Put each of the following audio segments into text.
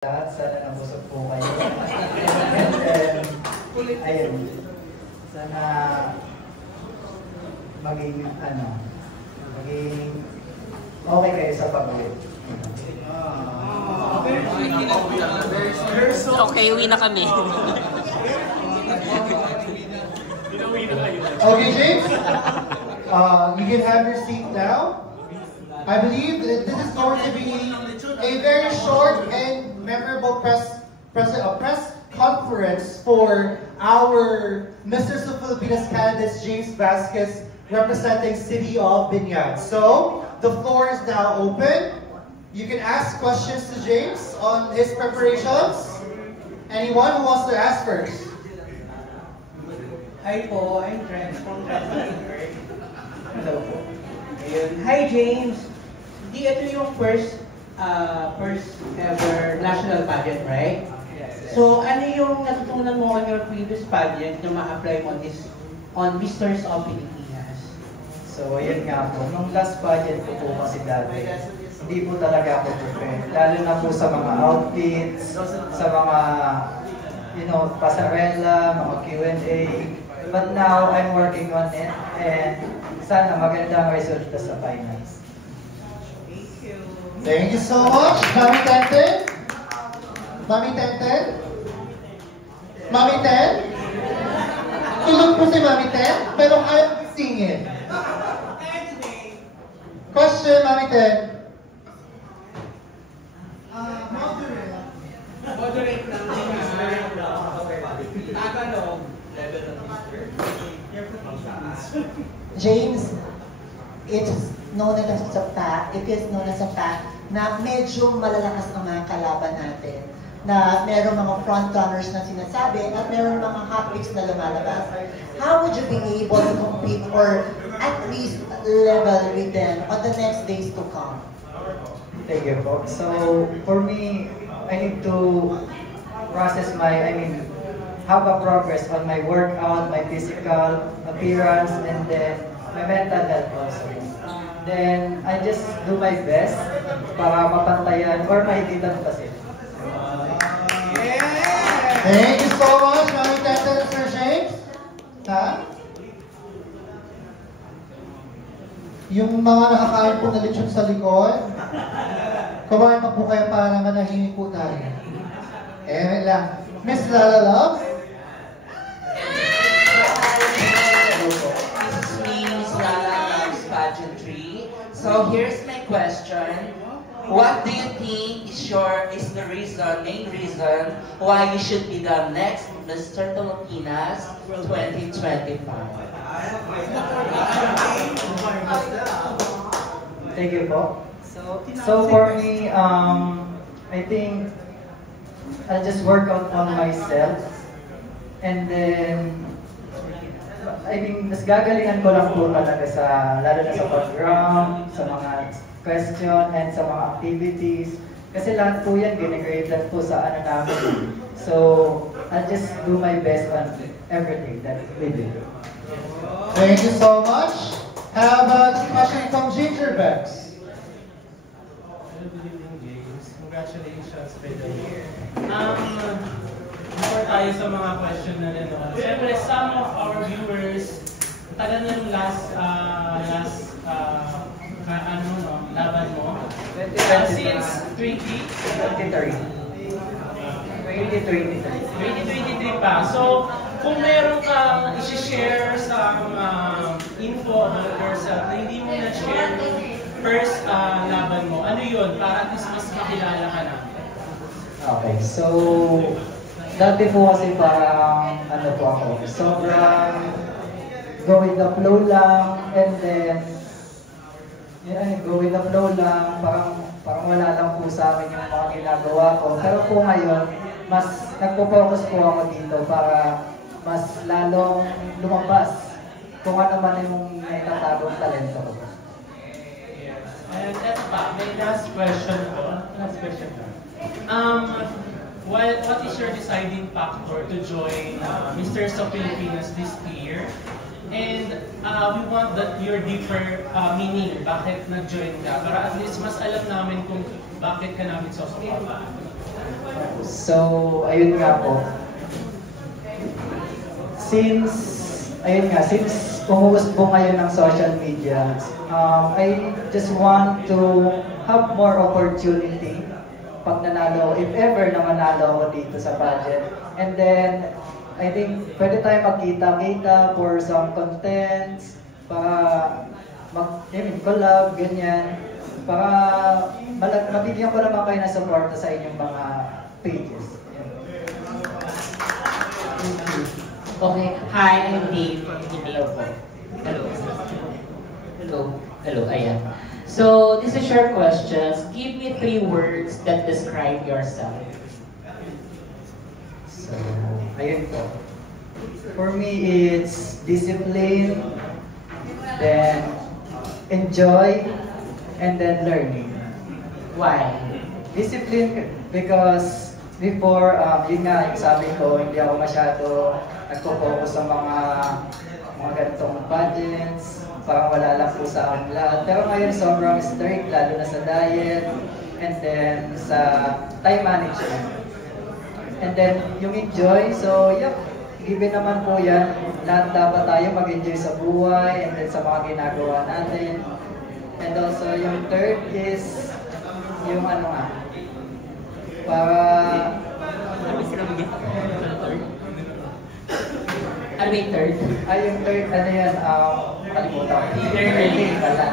Lahat sana nabusog po kayo. And then, ayun, sana maging okay kayo sa pag-uwi. Okay, uwi na kami. Okay, James? You can have your seat now. I believe that this is going to be a very short and memorable press conference for our Mr. Filipinas candidates, James Vasquez, representing City of Biñan. So, the floor is now open. You can ask questions to James on his preparations. Anyone who wants to ask first? Hi po, I'm Trent from Translator. Hello po. Ayun. Hi James! Ito yung first ever national pageant, right? Yes. So, ano yung natutunan mo on your previous pageant na ma-apply mo on Misters of Pilipinas? So, yun nga po. Nung last budget ko po kasi dati, hindi po talaga ako prepared. Lalo na po sa mga outfits, sa mga, pasarela, mga Q&A. But now, I'm working on it and sana magandang resulta sa finals. Thank you so much, Mami Tenten. Mami Tenten? Mami Ten? Tulog po si Mami Ten, pero kaya singin. Question, Mami Ten. Moderate. Moderate lang. Tagalog. James, it is known as a fact na medyo malalakas ang mga kalaban natin. Na merong mga front-runners na sinasabi at merong mga hotpicks na lumalabas. How would you be able to compete or at least level with them on the next days to come? Thank you po. So, for me, I need to process have a progress on my workout, my physical appearance, and then my mental health also. Then, I just do my best para mapantayan or mahigitan pa sila. Thank you so much, Mami Tenten and Sir James. Yung mga nakakain po na lechon sa likod, kumain pa po kayo para manahimik po tayo. Lang. Miss Lala Love? This is me, Miss Lala Loves Pageantry. So here's my question. What do you think is the main reason why you should be the next Mr. Filipinas 2025? Thank you po. So for me, I think I just work out on myself, and then mas gagalingan ko lang po talaga lalo na sa pag-ground, sa mga question, and sa mga activities. Kasi lahat po yan, gine-grade po sa namin. So, I'll just do my best on everything that we do. Thank you so much. How about this question from Ginger Bex? Good evening, James. Congratulations for the year. Before tayo sa mga question na nanonood, siyempre some of our viewers, tagal na yung last laban mo? Since 2023 pa. So, kung meron kang i-share sa info about yourself na hindi mo na-share yung first laban mo, ano yun? Para at least mas makilala ka na. Okay, so dati po kasi parang sobrang go with the flow lang, and then go with the flow lang, parang wala lang po sa akin yung mga ginagawa ko. Pero po ngayon, mas nagpo-focus po ako dito para mas lalong lumabas kung ano man yung naitatagong talento ko. Yes. And eto pa, may last question po. What is your deciding factor to join Misters of Pilipinas this year? And we want your deeper meaning, bakit nag-join ka, para at least mas alam namin kung bakit ka namin sasama. So, ayun nga po. Since umuusbong ngayon ng social media, I just want to have more opportunity pag nanalo, if ever na manalo ako dito sa pageant. And then, I think pwede tayo magkita-kita for some contents, para collab, ganyan. Para mabigyan ko naman kayo ng support sa inyong mga pages. Okay. Hi, I'm Dave from Hello po. Hello, ayan. So, this is your questions. Give me 3 words that describe yourself. So, ayun po. For me, it's discipline, then enjoy, and then learning. Why? Discipline because before, yun nga, yung sabi ko, hindi ako masyado nagpo-focus sa mga ganitong budgets, parang wala lang po sa akin lahat. Pero ngayon sobrang strict, lalo na sa diet, and then sa time management. And then yung enjoy, so yep, given naman po yan, lahat dapat tayo mag-enjoy sa buhay, and then sa mga ginagawa natin. And also yung third is, yung ano nga, para... Ano yung third? Yung third, ano yan, kalimutan ko. Learning pala.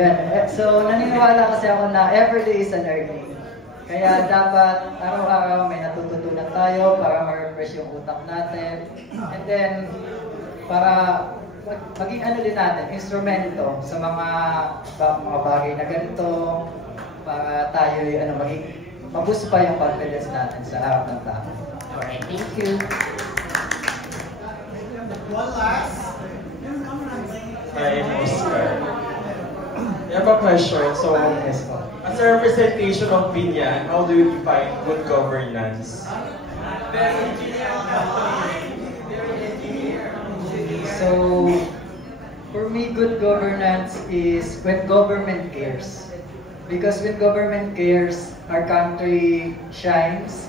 Yan. So, naniniwala kasi ako na everyday is a learning. Kaya dapat araw-araw may natututunan tayo para ma-refresh yung utak natin. And then, para maging ano din natin, instrumento sa mga bagay na ganito, para tayo maging maboost pa yung confidence natin sa harap ng tao. Alright, thank you. One last. Hi, I'm Oscar. I have a question. So, as a representation of Binyan, how do you define good governance? So, for me, good governance is when government cares. Because when government cares, our country shines,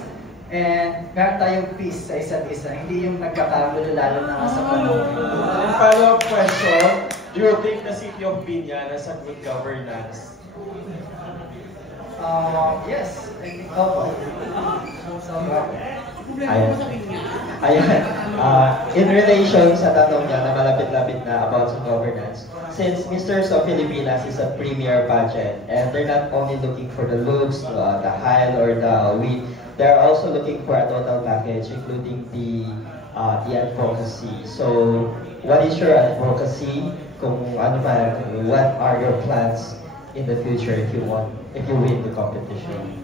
and meron tayong peace sa isa't isa. Hindi yung nagkakagulo lalo na sa panahon. And follow-up question, do you think the city of Binyan has a good governance? Yes, I think opo. Ayan. In relation sa tanong niya na malapit-lapit na about sa governance, since Mr. of Filipinas is a premier pageant and they're not only looking for the looks, the height, or the weight, they're also looking for a total package including the advocacy. So, what is your advocacy? Kung ano man, what are your plans in the future if you win the competition?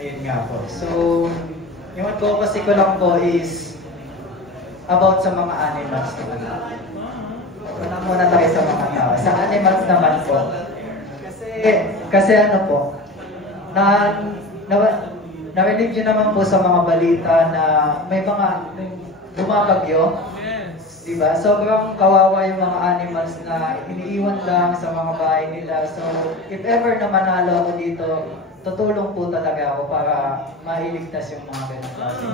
Ayun nga po. So, yung advocacy ko lang po is about sa mga animals naman. Wala muna tayo sa mga tao. Sa animals naman po. Kasi ano po, narinig nyo naman po sa mga balita na may mga bumabagyo. Diba? Sobrang kawawa yung mga animals na iniiwan lang sa mga bahay nila. So, if ever na manalo ako dito, tutulong po talaga ako para mailigtas yung mga ganun klase.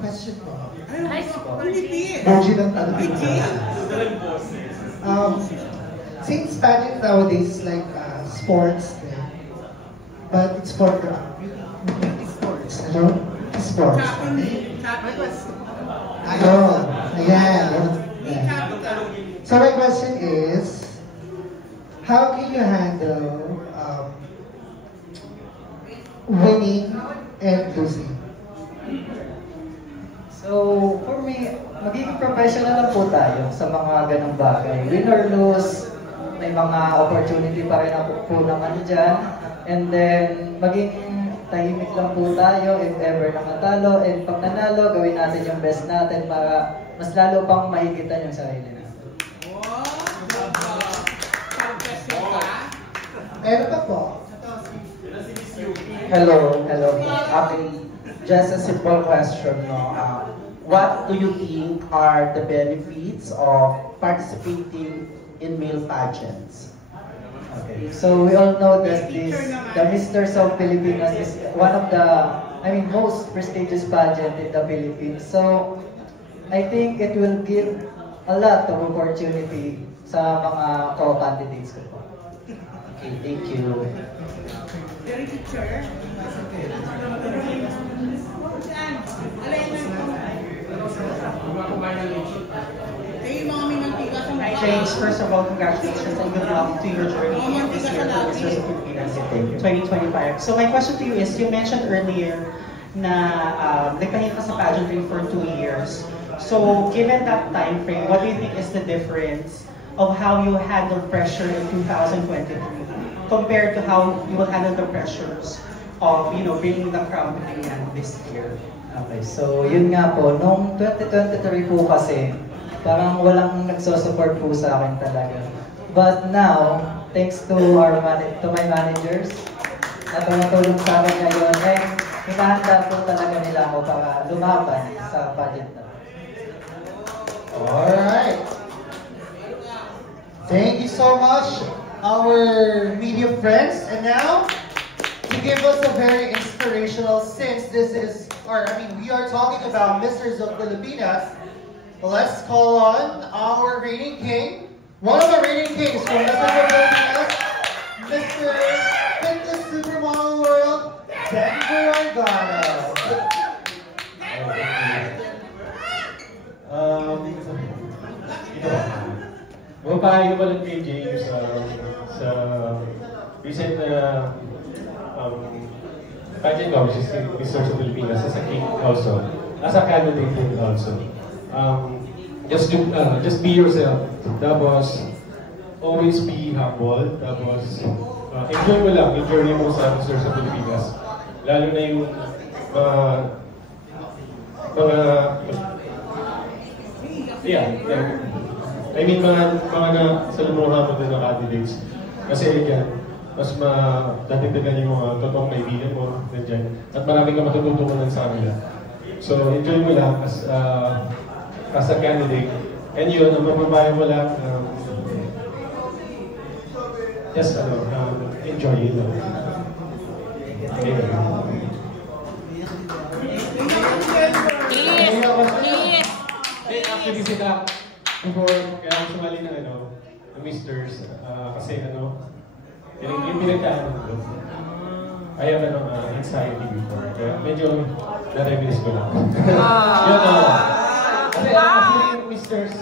Question po. Boji ng tanong. Since pageant nowadays is like sports, but it's for sports. Hello? Sports. Ayan. So my question is, how can you handle winning and losing? So, for me, magiging professional lang po tayo sa mga ganong bagay. Win or lose, may mga opportunity pa rin po naman dyan. And then, maging tahimik lang po tayo if ever na matalo. And pag nanalo, gawin natin yung best natin para mas lalo pang mahigitan yung sarili natin. Meron pa po. Hello. Just a simple question, no? What do you think are the benefits of participating in male pageants? Okay. So we all know that the Misters of Pilipinas is one of the, most prestigious pageant in the Philippines. So I think it will give a lot of opportunity sa mga co-candidates ko po. Okay, thank you. Very good, sir. James, first of all, congratulations and good luck to your journey this year for Mr. Pilipinas 2025. So my question to you is, you mentioned earlier na nagpahinga ka sa pageantry for 2 years. So given that time frame, what do you think is the difference of how you handle pressure in 2023 compared to how you will handle the pressures of, bringing the crown to Pinyan this year? Okay, so yun nga po, nung 2023 po kasi, parang walang nagsosupport po sa akin talaga. But now, thanks to my managers, na tumutulong sa akin ngayon, hinahanda po talaga nila ako para lumaban sa pageant na. Alright. Thank you so much, our media friends. And now, to give us a very inspirational, since this is, we are talking about Misters of Pilipinas, let's call on our reigning king, one of the reigning kings from Misters of Pilipinas, Mr. Fitness Supermodel World, Denver Argano. Mapahay ko pala kay James sa recent na pageant ko, which is Misters of Pilipinas, as a king also, as a candidate also. Just be yourself. Tapos, always be humble. Tapos, enjoy mo lang yung journey mo sa Misters of Pilipinas. Lalo na yung mga salumuha mo din ng candidates. Kasi yan, mas dadagdagan yung mga totoong kaibigan mo nandiyan. At marami kang matututunan sa kanila. So, enjoy mo lang as a candidate. And yun, ang mababayan mo lang, just enjoy it lang. Actually, sila, before, kaya ako sumali ng Misters, kasi yung pinagdaan ko, I have anxiety before, kaya medyo na-reminis ko lang. Yun, kasi actually yung Misters,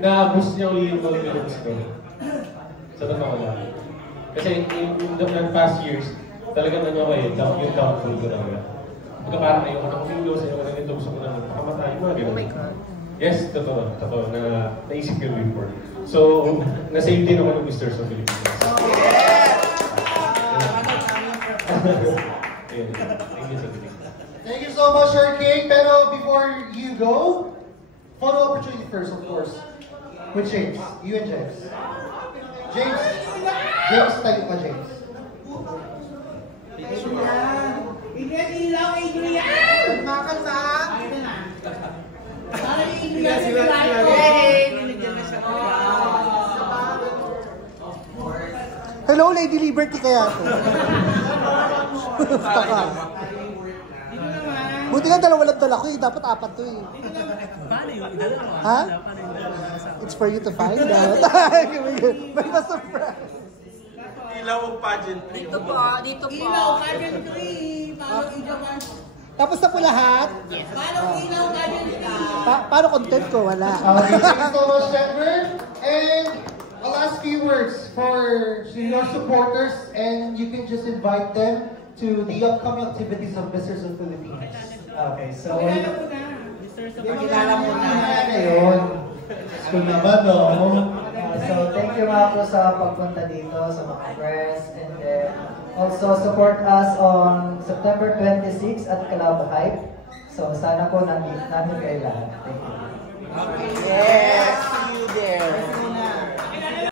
na-boost niya uli yung confidence ko. Sa totoo lang. Kasi in the past years, talagang yung downfall ko talaga. Pagka parang ayoko na kumilo, ayoko na nito, gusto ko na makamatay, mga ganun. Oh my God. Yes, totoo, na naisip yun before. So, na-save din ako ng Misters of Pilipinas. Thank you so much, Sir King. Pero before you go, photo opportunity first, of course. With James. You and James. James, tayo ka, James. Hello, Lady Liberty kaya to. Buti nga dalawa lang dala ko eh. Dapat 4 to eh. Ha? It's for you to find out. May surprise. Ilaw ang pageantry. Dito po. Ilaw, pageantry. Tapos na po lahat? Yes. Paano ilaw, pageantry? Paano content ko? Wala. Okay, thank you so much, Denver. And a last few words for your supporters, and you can just invite them to the upcoming activities of Misters of Philippines. Okay, so... Pakilala mo na. Ayun. So naman, no? So, thank you nga po sa pagpunta dito, sa mga press, and then also support us on September 26 at Club Hype. So, sana po namin kayo lahat. Thank you. Yes, see you there.